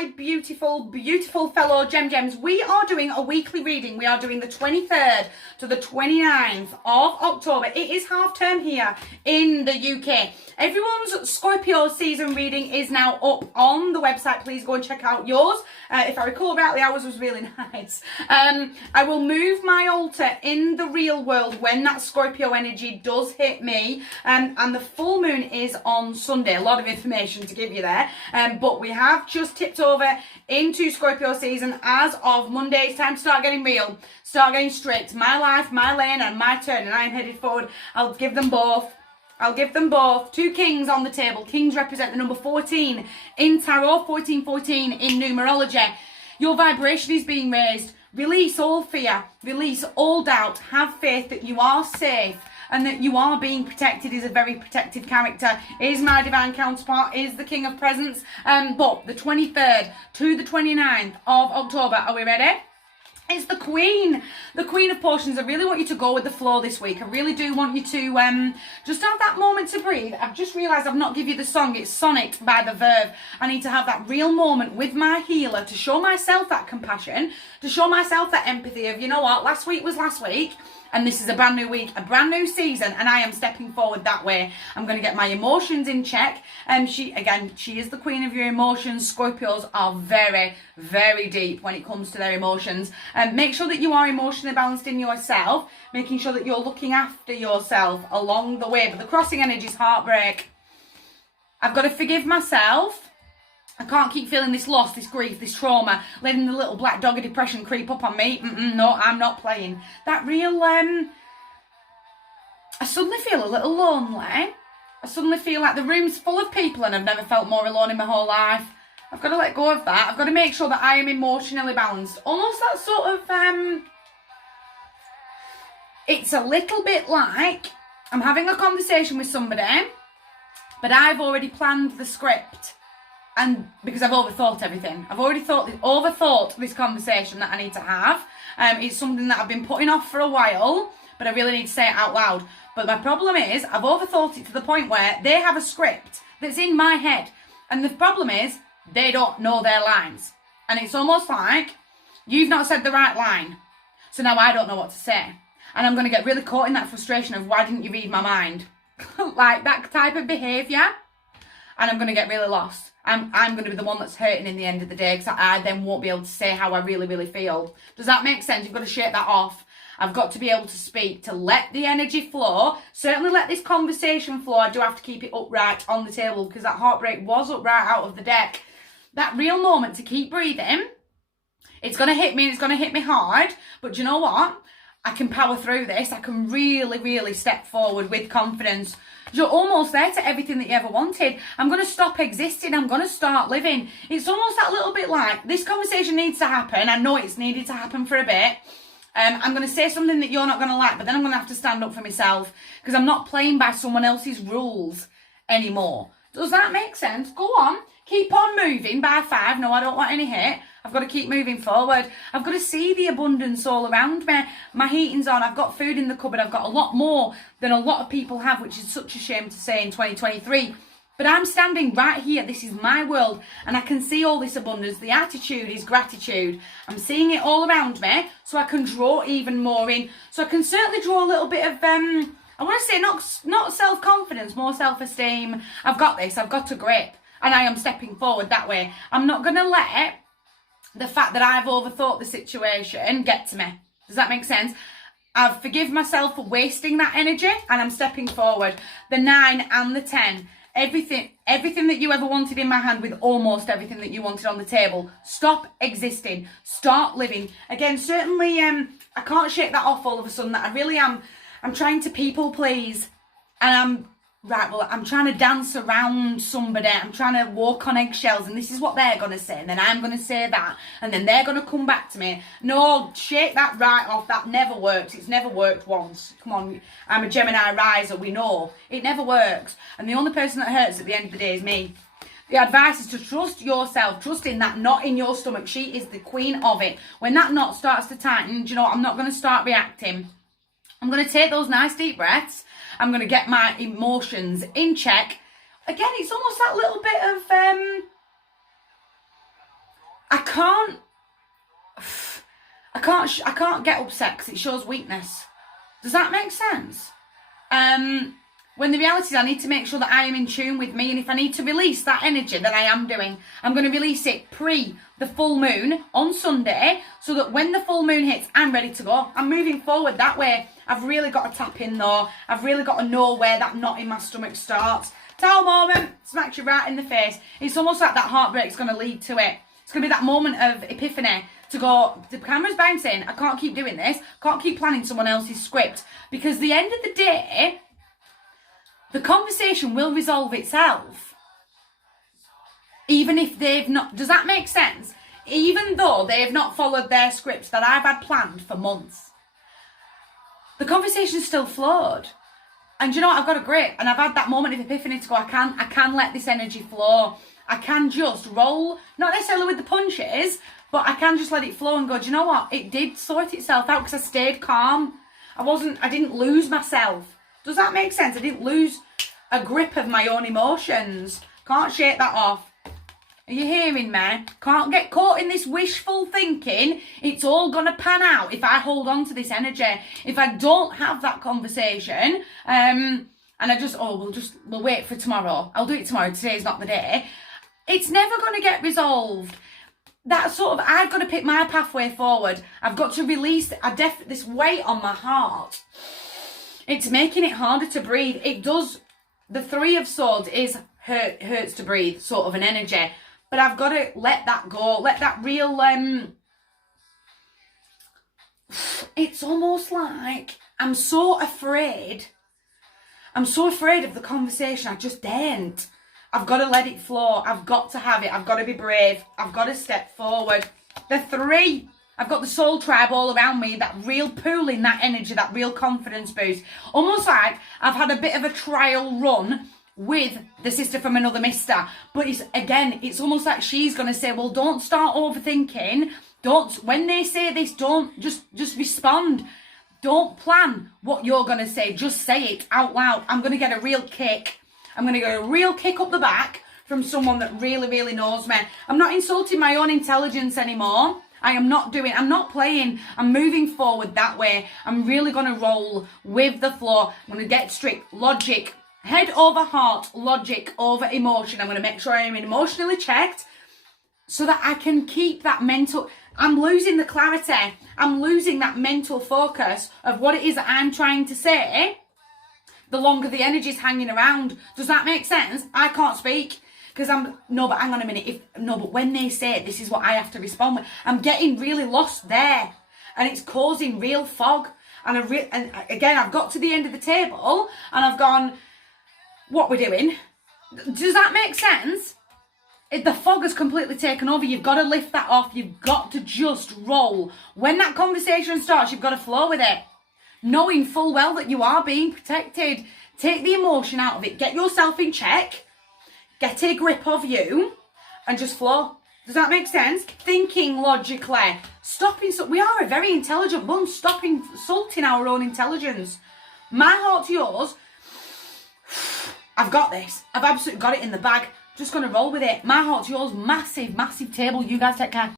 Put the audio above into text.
my beautiful, beautiful fellow Gems. We are doing a weekly reading. We are doing the 23rd to the 29th of October. It is half term here in the UK. Everyone's Scorpio season reading is now up on the website. Please go and check out yours. If I recall rightly, ours was really nice. I will move my altar in the real world when that Scorpio energy does hit me. And the full moon is on Sunday. A lot of information to give you there. But we have just tipped over into Scorpio season as of Monday. It's time to start getting real. Start getting strict. My life, my lane, and my turn. And I am headed forward. I'll give them both. I'll give them both. 2 kings on the table. Kings represent the number 14 in tarot, 1414 in numerology. Your vibration is being raised. Release all fear. Release all doubt. Have faith that you are safe and that you are being protected. Is a very protective character. Is my divine counterpart. Is the king of presents. But the 23rd to the 29th of October. Are we ready? It's the Queen of Potions. I really want you to go with the flow this week. I really do want you to just have that moment to breathe. I've just realised I've not given you the song. It's Sonic by The Verve. I need to have that real moment with my healer to show myself that compassion, to show myself that empathy of, you know what, last week was last week. And this is a brand new week, a brand new season, and I am stepping forward that way. I'm going to get my emotions in check. She is the queen of your emotions. Scorpios are very, very deep when it comes to their emotions. Make sure that you are emotionally balanced in yourself, making sure that you're looking after yourself along the way. But the crossing energy is heartbreak. I've got to forgive myself. I can't keep feeling this loss, this grief, this trauma, letting the little black dog of depression creep up on me. No, I'm not playing. That real, I suddenly feel a little lonely. I suddenly feel like the room's full of people and I've never felt more alone in my whole life. I've got to let go of that. I've got to make sure that I am emotionally balanced. Almost that sort of, it's a little bit like I'm having a conversation with somebody, but I've already planned the script. And because I've overthought everything. I've already overthought this conversation that I need to have. It's something that I've been putting off for a while, but I really need to say it out loud. But my problem is I've overthought it to the point where they have a script that's in my head. And the problem is they don't know their lines. And it's almost like you've not said the right line. So now I don't know what to say. And I'm going to get really caught in that frustration of why didn't you read my mind? Like that type of behaviour. And I'm going to get really lost. I'm going to be the one that's hurting in the end of the day because I then won't be able to say how I really, really feel. Does that make sense? You've got to shake that off. I've got to be able to speak, to let the energy flow. Certainly let this conversation flow. I do have to keep it upright on the table because that heartbreak was upright out of the deck. That real moment to keep breathing. It's going to hit me and it's going to hit me hard. But do you know what? I can power through this. I can really, really step forward with confidence. You're almost there to everything that you ever wanted. I'm going to stop existing. I'm going to start living. It's almost that little bit like this conversation needs to happen. I know it's needed to happen for a bit. I'm going to say something that you're not going to like, but then I'm going to have to stand up for myself because I'm not playing by someone else's rules anymore. Does that make sense? Go on. Keep on moving by 5. No, I don't want any hit. I've got to keep moving forward. I've got to see the abundance all around me. My heating's on. I've got food in the cupboard. I've got a lot more than a lot of people have, which is such a shame to say in 2023. But I'm standing right here. This is my world. And I can see all this abundance. The attitude is gratitude. I'm seeing it all around me. So I can draw even more in. So I can certainly draw a little bit of, I want to say not self-confidence, more self-esteem. I've got this. I've got a grip. And I am stepping forward that way. I'm not going to let the fact that I've overthought the situation get to me. Does that make sense? I've forgiven myself for wasting that energy and I'm stepping forward. The 9 and the 10. Everything that you ever wanted in my hand with almost everything that you wanted on the table. Stop existing. Start living. Again, certainly I can't shake that off all of a sudden. That I really am. I'm trying to people please. And I'm trying to dance around somebody. I'm trying to walk on eggshells. And this is what they're going to say. And then I'm going to say that. And then they're going to come back to me. No, shake that right off. That never works. It's never worked once. Come on. I'm a Gemini riser. We know. It never works. And the only person that hurts at the end of the day is me. The advice is to trust yourself. Trust in that knot in your stomach. She is the queen of it. When that knot starts to tighten, do you know what? I'm not going to start reacting. I'm going to take those nice deep breaths. I'm going to get my emotions in check. Again, it's almost that little bit of, can't get upset because it shows weakness. Does that make sense? When the reality is I need to make sure that I am in tune with me, and if I need to release that energy that I am doing, I'm going to release it pre the full moon on Sunday, so that when the full moon hits, I'm ready to go. I'm moving forward that way. I've really got to tap in though. I've really got to know where that knot in my stomach starts. Towel moment, smacks you right in the face. It's almost like that heartbreak's going to lead to it. It's going to be that moment of epiphany to go, the camera's bouncing, I can't keep doing this, can't keep planning someone else's script. Because at the end of the day, the conversation will resolve itself. Even if they've not, does that make sense? Even though they've not followed their script that I've had planned for months, the conversation still flowed. And you know what, I've got a grip, and I've had that moment of epiphany to go, I can let this energy flow. I can just roll, not necessarily with the punches, but I can just let it flow and go, do you know what? It did sort itself out because I stayed calm. I didn't lose myself. Does that make sense? I didn't lose a grip of my own emotions. Can't shake that off. Are you hearing me? Can't get caught in this wishful thinking it's all going to pan out if I hold on to this energy. If I don't have that conversation, and I just, we'll wait for tomorrow. I'll do it tomorrow. Today's not the day. It's never going to get resolved. That sort of, I've got to pick my pathway forward. I've got to release this weight on my heart. It's making it harder to breathe. It does. The Three of Swords is hurts to breathe, sort of an energy. But I've got to let that go. Let that real, it's almost like I'm so afraid. I'm so afraid of the conversation. I just daren't. I've got to let it flow. I've got to have it. I've got to be brave. I've got to step forward. The Three. I've got the soul tribe all around me, that real pool in that energy, that real confidence boost. Almost like I've had a bit of a trial run with the sister from another mister. But it's almost like she's going to say, well, don't start overthinking. When they say this, don't just respond. Don't plan what you're going to say. Just say it out loud. I'm going to get a real kick. I'm going to get a real kick up the back from someone that really, really knows me. I'm not insulting my own intelligence anymore. I'm not playing. I'm moving forward that way. I'm really going to roll with the flow. I'm going to get strict. Logic. Head over heart. Logic over emotion. I'm going to make sure I'm emotionally checked so that I can keep that mental... I'm losing the clarity. I'm losing that mental focus of what it is that I'm trying to say. The longer the energy's hanging around. Does that make sense? I can't speak. Because but hang on a minute. But when they say it, this is what I have to respond with. I'm getting really lost there. And it's causing real fog. And again, I've got to the end of the table and I've gone, what we're doing? Does that make sense? The fog has completely taken over. You've got to lift that off. You've got to just roll. When that conversation starts, you've got to flow with it. Knowing full well that you are being protected. Take the emotion out of it. Get yourself in check. Get a grip of you and just flow. Does that make sense? Thinking logically. We are a very intelligent bunch. Stop insulting our own intelligence. My heart to yours. I've got this. I've absolutely got it in the bag. Just going to roll with it. My heart to yours. Massive, massive table. You guys take care.